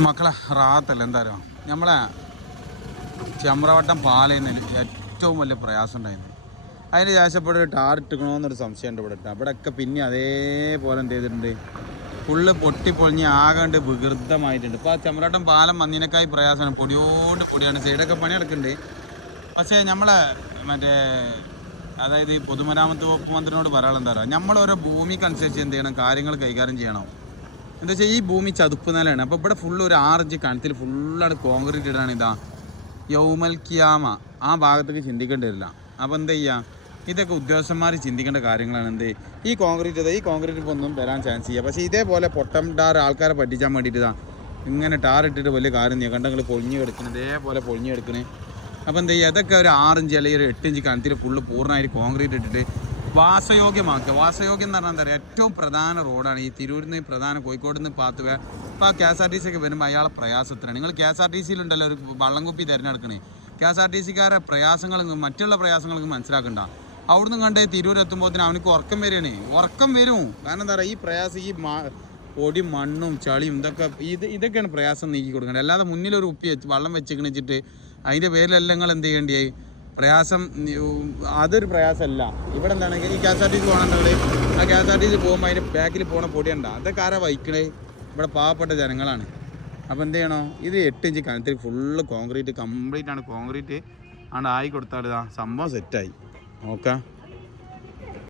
മക്കളെ റാത്തല്ല എന്തായാലും. നമ്മളെ ചെമ്പ്രവട്ടം പാലയിൽ ഏറ്റവും വലിയ പ്രയാസം ഉണ്ടായിരുന്നു. അതിന് ശേഷം ഇവിടെ ഒരു ടാർ ഇട്ടിക്കണമെന്നൊരു സംശയമുണ്ട് ഇവിടെ അവിടെയൊക്കെ പിന്നെ അതേപോലെ എന്ത് ചെയ്തിട്ടുണ്ട്? ഫുള്ള് പൊട്ടി പൊളിഞ്ഞ് ആകാണ്ട് വികൃതമായിട്ടുണ്ട്. ഇപ്പോൾ ആ ചെമ്പ്രവട്ടം പാലം വന്നതിനേക്കായി പ്രയാസമാണ്. പൊടിയോണ്ട് പൊടിയാണ്. സൈഡൊക്കെ പണി എടുക്കുന്നുണ്ട് പക്ഷേ നമ്മളെ മറ്റേ അതായത് ഈ പൊതുമരാമത്ത് വകുപ്പ് മന്ത്രിനോട് പറയാനുള്ള എന്താ പറയുക നമ്മളോരോ ഭൂമിക്കനുസരിച്ച് എന്ത് ചെയ്യണം? കാര്യങ്ങൾ കൈകാര്യം ചെയ്യണം. എന്താ വെച്ചാൽ ഈ ഭൂമി ചതുപ്പ് നിലയാണ്. അപ്പോൾ ഇവിടെ ഫുള്ള് ഒരു ആറിഞ്ച് കണത്തിൽ ഫുള്ളാണ് കോൺക്രീറ്റ് ഇടാണ് ഇതാ. യൗമൽ കിയാമ. ആ ഭാഗത്തേക്ക് ചിന്തിക്കേണ്ടി വരില്ല. അപ്പോൾ എന്താ ചെയ്യുക ഇതൊക്കെ ഉദ്യോഗസ്ഥന്മാർ ചിന്തിക്കേണ്ട കാര്യങ്ങളാണ്. എന്ത്? ഈ കോൺക്രീറ്റ് ഈ കോൺക്രീറ്റ് ഇപ്പോൾ ഒന്നും വരാൻ ചാൻസ് ചെയ്യുക പക്ഷേ ഇതേപോലെ പൊട്ടം ടാർ ആൾക്കാരെ പറ്റിച്ചാൻ വേണ്ടിയിട്ട് ഇതാ ഇങ്ങനെ ടാർ ഇട്ടിട്ട് വലിയ കാര്യം ചെയ്യുക കണ്ടങ്ങൾ പൊളിഞ്ഞ് കിടക്കുന്നത് ഇതേപോലെ പൊളിഞ്ഞ് കിടക്കണേ. അപ്പോൾ എന്താ ചെയ്യുക ഇതൊക്കെ ഒരു ആറിഞ്ച് അല്ലെങ്കിൽ ഒരു എട്ട് ഇഞ്ച് കണത്തിൽ ഫുള്ള് പൂർണമായിട്ട് കോൺക്രീറ്റ് ഇട്ടിട്ട് വാസയോഗ്യമാക്കുക. വാസയോഗ്യം എന്ന് പറഞ്ഞാൽ എന്താ ഏറ്റവും പ്രധാന റോഡാണ്. ഈ തിരൂരിൽ നിന്ന് പ്രധാന കോഴിക്കോട് നിന്ന് പാത്തുക ഇപ്പോൾ ആ K S R T C ഒക്കെ വരുമ്പോൾ അയാളെ പ്രയാസത്തിനാണ്. നിങ്ങൾ കെ എസ് ആർ ടി സിയിലുണ്ടല്ലോ ഒരു വള്ളംകുപ്പി തിരഞ്ഞെടുക്കണേ. കെ എസ് ആർ ടി സിക്കാരെ പ്രയാസങ്ങൾ മറ്റുള്ള പ്രയാസങ്ങളും മനസ്സിലാക്കണ്ട. അവിടുന്ന് കണ്ട് തിരൂർ എത്തുമ്പോഴത്തേനും അവനക്ക് ഉറക്കം വരികയാണ്. ഉറക്കം വരും. കാരണം എന്താ പറയുക? ഈ പ്രയാസം ഈ പൊടി മണ്ണും ചളിയും ഇതൊക്കെ ഇത് ഇതൊക്കെയാണ് പ്രയാസം നീക്കി കൊടുക്കേണ്ടത്. അല്ലാതെ മുന്നിലൊരു ഉപ്പി വെച്ച് വള്ളം വെച്ച് വെച്ചിട്ട് അതിന്റെ പേരിലെല്ലാം നിങ്ങൾ എന്ത് ചെയ്യേണ്ടിയായി? പ്രയാസം അതൊരു പ്രയാസമല്ല. ഇവിടെ എന്താണെങ്കിൽ ഈ K S R T C പോകണമെന്നുണ്ടെങ്കിൽ ആ K S R T C പോകുമ്പോൾ അതിന്റെ ബാക്കിൽ പോകണ പൊടിയണ്ട? അതൊക്കെ ആരാ വഹിക്കണേ? ഇവിടെ പാവപ്പെട്ട ജനങ്ങളാണ്. അപ്പോൾ എന്ത് ചെയ്യണോ? ഇത് എട്ട് ഇഞ്ച് കനത്തിൽ ഫുള്ള് കോൺക്രീറ്റ് കംപ്ലീറ്റ് ആണ്. കോൺക്രീറ്റ് ആണ് ആയി കൊടുത്താൽ സംഭവം സെറ്റായി ഓക്കെ